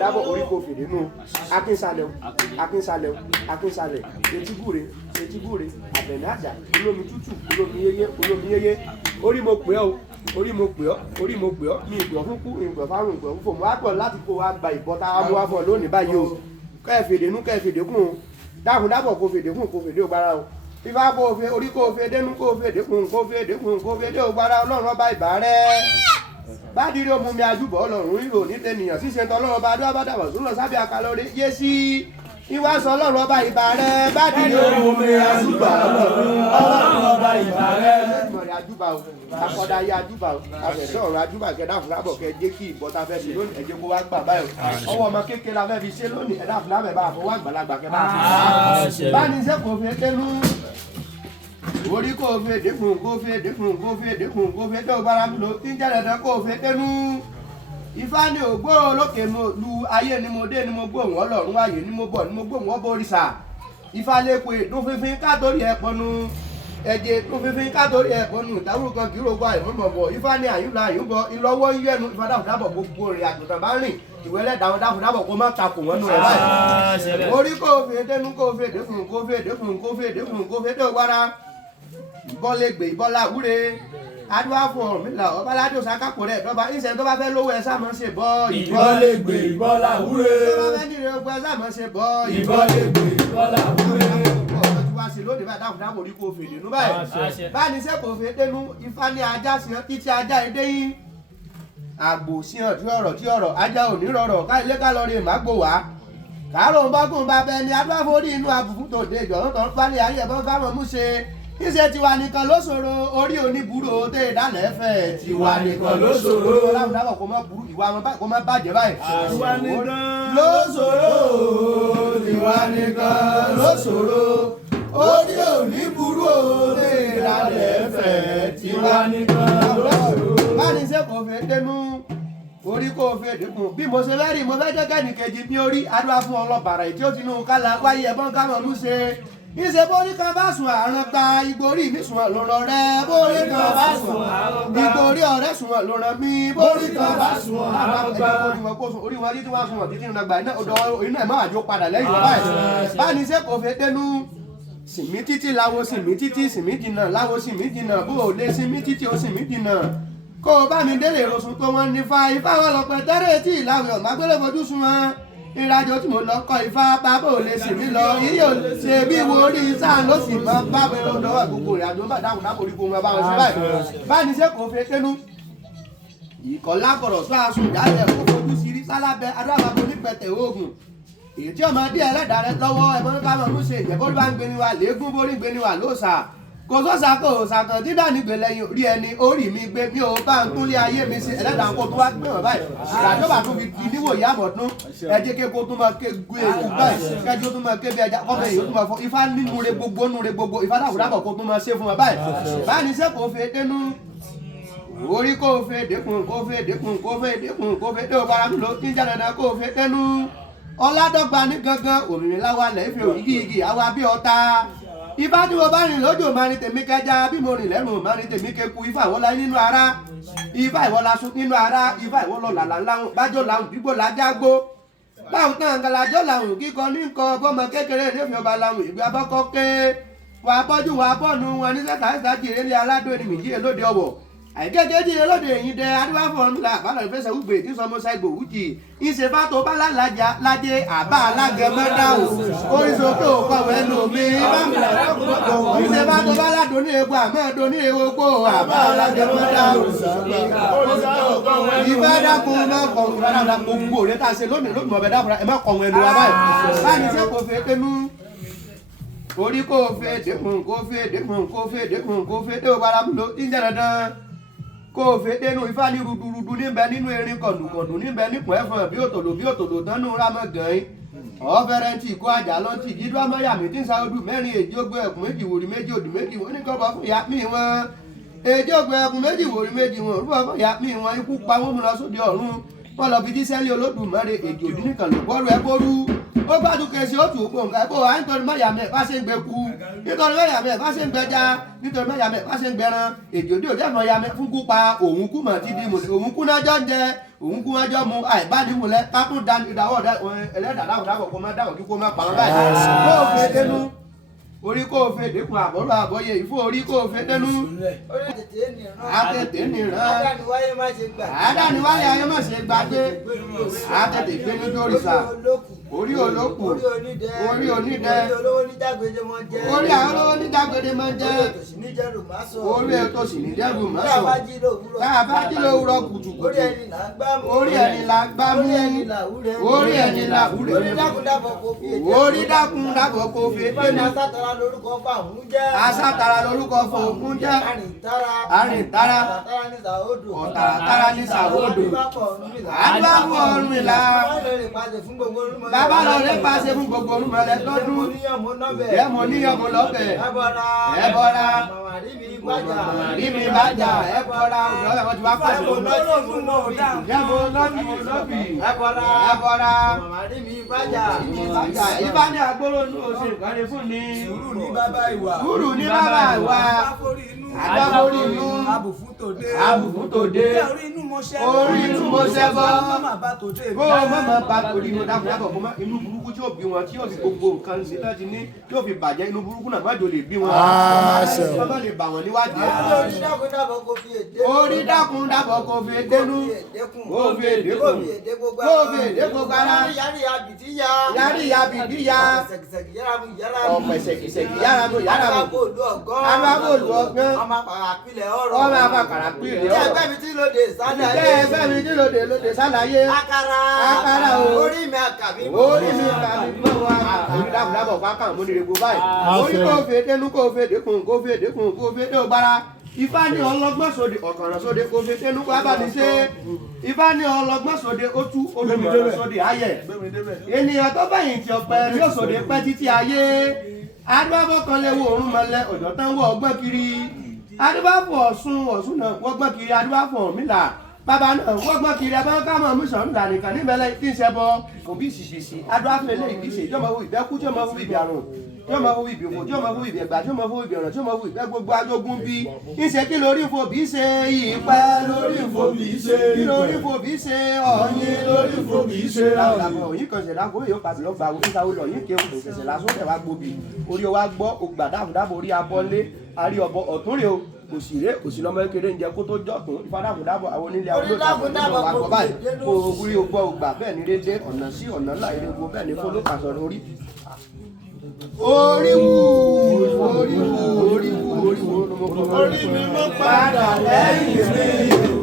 dábọ̀ orí kò fèdè nù akínsalẹ̀ etígúre àbẹ̀ní àjà olómi tútù olómi yéyé orí mo pè ọ́ mi ìgbọ̀ fún kú ìgbọ̀ fárùn ìgbọ̀ fún fòmù àpọ̀ láti kó wa gba ìbọn tá a mú wá fún ọ lónìí báyìí o kẹ́ẹ̀fèdè nù kẹ́ẹ̀fèdè kùn o dáhùn dábọ̀ kò fèdè kùn kò fèdè ògbára o fífá kó o fè orí kó o fè dénú kó o fèdè kùn kó o fèdè ògbára ọlọ́run ọba ìbà rẹ̀ bádìrí omu mi àjùbọ̀ ọlọ́run ìrò nítẹ̀nìyàn ṣíṣe tọ́lọ́run ọba adúlá bá dàbọ̀ sún lọ sábẹ́ àkàlọ́rẹ́ yé sí ìwà sọ ọlọ́run ọba ìbà rẹ̀ bádìrí omu mi àjùbọ̀ ọlọ́run ọba ìbà rẹ̀ àjùbà o akọ́dá ayé àjùbà o àfẹ̀sẹ̀ ọ̀rọ̀ àjùbà kẹ́dá fúlábọ̀ kẹ́ jẹ́ kí ìbọ̀tà fẹ́ sí lónìí ẹ̀jẹ̀ kó wá gbà báyìí ọwọ́ ọmọ kékeré la fẹ́ fi ṣe lónìí ẹ̀dá fúlábẹ̀ bá àfọwọ́ àgbàlagbà kẹ́ bá fi bá ní sẹ́kọ̀ọ́ fi tẹ́lú orí kò fẹ́ dẹ́kun tó bára lò tí ń jẹ́ dandan kò fẹ́ tẹ́nu Ifá ni ògbóró lókè mo lu ayé ni mo dé ni mo gbóhùn ọlọ́run ayé ni mo bọ̀ ni mo gbóhùn ọbọ̀ òrìṣà Ifá lépo èdún fífín kátórí ẹ̀ pọnu ẹ̀jẹ̀ èdún fífín kátórí ẹ̀ pọnu ìdáwùrú kan kì í rògbò àìmọ̀mọ̀ Ifá ni àyùnlá àyùnbọ̀ ìlọ́wọ́ yẹnu Ifá dáfúdábọ̀ gbogbo rìn àtúntàn bá rìn ìwé ẹlẹ́dàá dáfúdábọ̀ kó má takò wọ́n nù ẹ̀ báyìí orí kò fẹ́ tẹ́nu kò fẹ́ dẹ́kun dé ògbára ìbọ́lẹ̀gbè ìbọ́láwúre adúláfọ̀ ọ̀rùnmìlà ọbaládé òsàkápò rẹ̀ dọ́ba ìṣẹ́ tó bá fẹ́ lówó ẹ sáà mọ́ ṣe bọ́ ìbọ́lẹ̀gbè ìbọ́láwúre tó bá fẹ́ nílé ogun ẹ sáà mọ́ ṣe bọ́ ìbọ́lẹ̀gbè ìbọ́láwúre wá sí lónìí báyìí dáàbò orí kò fèdè nú báyìí bá ní sẹ́ kò fèdè dénú Ifá ní ajá sí hàn títí ajá èdè yín àgbò sí hàn tí ọ̀rọ̀ ajá ò ní rọrọ̀ ká ilé ká lọ rí màgbò wá kàárò ń bọ́gùn bá bẹ ni adúláfọ̀ orí inú àbùkù tó dé ìjọ̀rún tó ń pálí ayé ẹ̀bọ́n káwọn mú ṣe iṣẹ́ tiwa nìkan ló ṣòro orí oníburú tẹ ìdálẹ̀ fẹ́ tiwa nìkan ló ṣòro láwùdáwọ̀ kó má burú ìwà wọn kó má bàjẹ́ báyìí. tiwa nìkan ló ṣòro tiwa nìkan ló ṣòro orí oníburú tẹ ìdálẹ̀ fẹ́ tiwa nìkan ló ṣòro. báyìí ṣe kò fẹ́ dénú orí kò fẹ́ dẹ́kun bí mo ṣe fẹ́ rí mo fẹ́ jẹ́ kẹ́nìkejì ní orí adúlá fún ọlọ́bàrà ètí ó ti nù kálá wáyé ẹ̀bọ́n káwọn ló ṣe ìṣe borí kan bá sùn àrùn gba ìgbórí mi sùn lọ́rọ̀ rẹ borí kan bá sùn ìgbórí ọ̀rẹ́ sùn lọ́rọ̀ mi borí kan bá sùn àrùn gba orí wọn títí wá sùn títí nínú àgbà iná ẹ̀ má wàá jó padà lẹ́yìn wọn báyìí báyìí ṣe kò fẹ́ dénú sìnmí títí láwo sìnmí títí sìnmí jìnnà láwo sìnmí jìnnà bó o lé sìnmí títí o sìnmí jìnnà kó o bá mi délé ìrosùn tó wọn ní fa Ifá wọn lọ pẹ tẹ́rẹ̀ tí ìlàwẹ̀ ọ̀mágbélé fojú sùn wọn ìrìnàjò tí mo lọ kọ Ifá bábò lè sì mí lọ iye ò ṣe bí wo orí sáà ló sì mọ bábẹ lọ́dọ̀ àgbègbè ìrìnàjò bá dáhùn dáhùn orí gbogbo bá wọn sí báyìí báyìí ṣe kò fẹ́ tẹnu ìkọlá kọrọ sọ àṣù ìdálẹ kó fojú sí rí sálábẹ adúlábàbọ onípẹtẹ oògùn èyí tí ọmọdé ẹlẹ́dàá rẹ lọ́wọ́ ẹ̀mọ́ nípa máa ń ṣe ìjẹ́bọ́n bá ń gbé ni wà léegun borí gbé ni wà lóòsà kò sọ́sà kò sàkàn dídá nígbè lẹ́yìn orí ẹni orí mi gbé mi ò bá ń túnlé ayé mi sí ẹlẹ́dàá kó tó wá gbé wọn báyìí ìràjọba tó fi di níwò ìyá àmọ̀tún ẹjẹ́ ké kó tó máa ké gbé ewu báyìí kẹjọ tó máa ké bí ẹja kọ́mọ èyí tó máa fọ Ifá nínú re gbogbo Ifá dàbọ̀ kó tó máa ṣe fún wọn báyìí báyìí ní sẹ́ kò fẹ́ dénú orí kò fẹ́ dẹ́kun kò fẹ́ dé òbára ló ti ń jáde náà kò fẹ́ dénú ọládọ́gba ní gangan òmìnira wa lẹ́ fi igi àwa bí ọta Ifá tí mo bá rìn lójò máa ní tèmi kẹja bí mo rìn lẹ́rùn máa ní tèmi keku Ifá ìwọ́lá nínú ara Ifá ìwọ́lá sún nínú ara Ifá ìwọ́lọ́ làlà láhùn bájọ́ làhùn dígbò lájágbó láhùn tán gàlájọ́ làhùn kíkọ ní nǹkan bọ́mọ kékeré ní ọba làhùn ìgbé abọ́kọ́ ké wà á bọ́jú wà á bọ́nu wọn ní sẹ́ta ẹ̀sà jìrì ní aládùn ẹni mìíjì lóde ọ̀wọ̀ àìkéke jíire lóde èyí dẹ adúláfọ̀ ńlá àbálọ̀ ìfẹsẹ̀ wúgbè tí sọmọ ṣàìgbò wújì ìṣèfà tó bá lálàjà lájẹ àbá alágẹmọ́dá o oríṣiríṣi òkọ̀wé lómi ìṣèfà tó bá ládùn ní egbò àmọ́ ẹ̀dùn ní egbò àbá alágẹmọ́dá o ìfẹ́ dákun náà kọ̀ ìfẹ́ gbogbo rẹ̀ tá a ṣe lónìí ọ̀bẹ dákun ẹ̀ má kọ̀ wọn ẹnu wa báyìí báyìí ṣe kò fẹ́ tẹnu orí kò fẹ́ dẹ́kun kò fẹ́ dé òbára múlò ìjẹ́ dandan kò fẹ́ dénú Ifá ní rudurudu níbẹ̀ nínú erin kọ̀dùkọ̀dù níbẹ̀ nípò ẹ̀fọn bí òtòlò tánú rámọ̀ gan-an ọ̀fẹ́rẹ́ tí kó àjà lọ tí jíjú amáyàmí tí ń sa odù mẹ́rin èjì ogbó ẹkùn méjì wòrí méjì odù méjì wọn ní kọ́bọ̀ fún ìyá mi wọn èjì ogbó ẹkùn méjì wòrí méjì wọn rúbọ fún ìyá mi wọn ikú pa wọn múra sóde ọ̀run wọn lọ fi dísẹ́lì Olódùmarè èjì òdì nìkan ló bọ́ọ̀lù ẹ bórú ó gbádùn kẹsì ó tù ú pò nǹkan ẹ̀bọ̀ à nítorí mọ́yàmẹ́ bá ṣe ń gbẹ ku nítorí mọ́yàmẹ́ bá ṣe ń gbẹja nítorí mọ́yàmẹ́ bá ṣe ń gbẹran èjì òdì òjẹ́ mọ́yàmẹ́ fún kú pa òun kú mọ̀ ti di mùsùlùmí òun kú náà jọ ń jẹ òun kú wájọ́ mu àìbádìmúlẹ̀ kákún ìdáwọ̀ ẹlẹ́dàá kó má dáwọ̀ kí kó má pa wọn báyìí kó o fẹ́ dénú orí kó o fẹ́ dẹ́kun àbọ̀rọ̀ àbọ̀yẹ ìfó orí kó o fẹ́ dénú àtẹ̀tẹ̀ nìran àdániwáyé ayé má ṣe gbàgbé àtẹ̀tẹ̀ gbé níjó òrìṣà orí olókù orí onídẹ orí àwọn olówó níjàgbédé máa ń jẹ orí ètò sì ní dẹrù mọ́sọ̀ káàbá jí lówùrọ̀ kùtùkùtù orí ẹni là gbámú orí ẹni là wúre orí dákun dábọ̀ kó fi dénú asátara lórúkọ fòókún jẹ́ àrìntara ọ̀tàràtàrà ní sàwódò àdúrà ọ̀run ìlà bàbá lọ rẹ pàṣẹ fún gbogbo olúmọlẹ lọ́dún ẹmọ níyọmọ lọbẹ ẹbọra rí mi bàjá ẹbọra ọdọ ẹwọn ti wá pàṣẹ fún ẹmọ lọbì ẹbọra rí mi bàjá ìbá ní agbóró ní oṣù ìkànnì fún ni sùúrù ní bàbá ìwà àgbàforí inú àbùfún tòde orí inú mo ṣẹbọ kó o má bá torí inú dákúndábọ̀ kó má inú burúkú tí yóò bí wọn tí yóò fi gbogbo nǹkan sí láti ní tí yóò fi bàjẹ́ inú burúkú náà má jò lè bí wọn má lè bà wọn níwájú orí dákúndábọ̀ kó fi dénú kó fi èdèkùn kó fi èdèkùn gbára yárí abìdí ya ọ̀pẹ̀sẹ̀kìsẹ̀kì yára mú alábòlù ọgbọ́n ọmọ àpàkàrà pílẹ̀ ọ̀rọ̀ ẹgbẹ́ mi tí lóde sálàyé àkàrà orí mi àkàmí mọ́ wọn àkàrí dábùdábọ̀ pákàn mú nílé gbogbo báyìí orí kó fi dénú kó fi èdèkùn kó fi èdèkùn kó fi èdè ògbára Ifá ní ọlọ́gbọ́n sóde ọ̀kànràn sóde kó fi dénú kó bá ní ṣe Ifá ní ọlọ́gbọ́n sóde ó tú olùmọ̀ràn sóde ayẹ̀ ènìyàn tó bẹ̀yìn tí ọ̀pẹ yóò sóde pẹ́ títí ayé adúbábọ̀ kan lè wo òórùn mọ́lẹ̀ ọ̀dọ̀ tán wọ ọgbọ́n kiri adúbábọ̀ ọ̀sùn náà wọ́gbọ́n kiri adúbábọ̀ Ọ̀rúnmìlà bàbá náà wọ́gbọ́n kiri abẹ́wọ́n ká mọ̀ mísàn ńlá nìkan níbẹ̀lẹ̀ tí ń ṣẹbọ kò bí ìsìsì adúbáfẹ́ ilé ìbísẹ̀ tí ó máa wo ìbẹ́kú tí ó máa wo ìbí àrùn tí ó máa wo ìbí òfò tí ó máa wo ìbí ẹ̀gbà tí ó máa wo ìbí ọ̀ràn tí ó máa wo ìbẹ́ gbogbo ajógún bí ìṣe kí lórí ìfò bí ṣe ìpẹ́ lórí ìfò bí ṣe kí lórí ìfò bí ṣe ọ̀yin lórí ìfò bí ṣe làwọn òyìn kan ṣẹ̀dá kó yóò pàbí lọ́gbà wo níta ó lọ yín kí òkè ṣẹ̀ṣẹ̀ lásán ẹ̀ wá gbòbí orí wa gbọ́ ògbà dáàbòdáàbò orí abọ́lé àrí ọ̀bọ ọ̀tún rè o òsì lọ́mọ kékeré ń jẹ kó tó jọ̀tún ìfádàbòdáàbò àwọn onílé olóòtú wà gbọ́ báyìí kó orí ogbọ́ ògbà bẹ́ẹ̀ ní dédé ọ̀nà sí ọ̀nà ńlá ìrẹ́gbó bẹ́ẹ̀ ní fún olókàṣọ lórí. orí mi mọ́ padà lẹ́yìn mi.